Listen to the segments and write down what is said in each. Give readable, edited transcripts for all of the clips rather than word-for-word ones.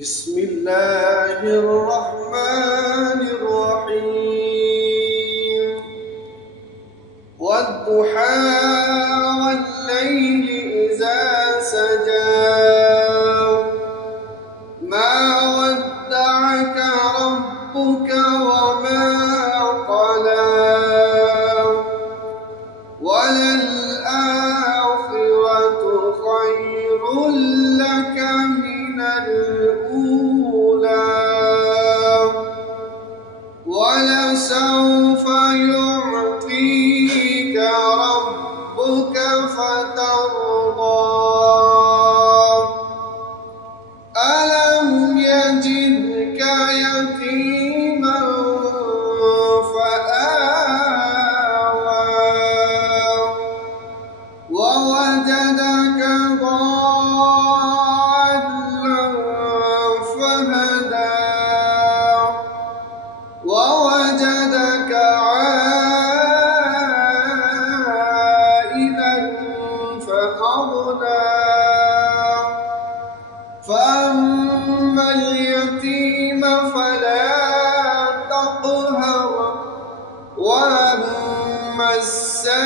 بسم الله الرحمن الرحيم والضحى والليل إذا سجى ما ودعك ربك وما قلى وللآخرة خير لك من الأولى ولسوف يعطيك ربك فترضى ألم يجدك يتيما فآوى ووجدك ضالا فهدى ووجدك عائلا فأغنى فأما اليتيم فلا تقهر وأما السائل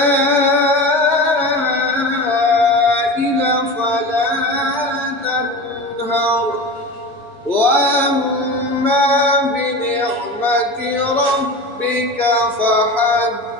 فلا تنهر وأما بنعمة ربك فحدث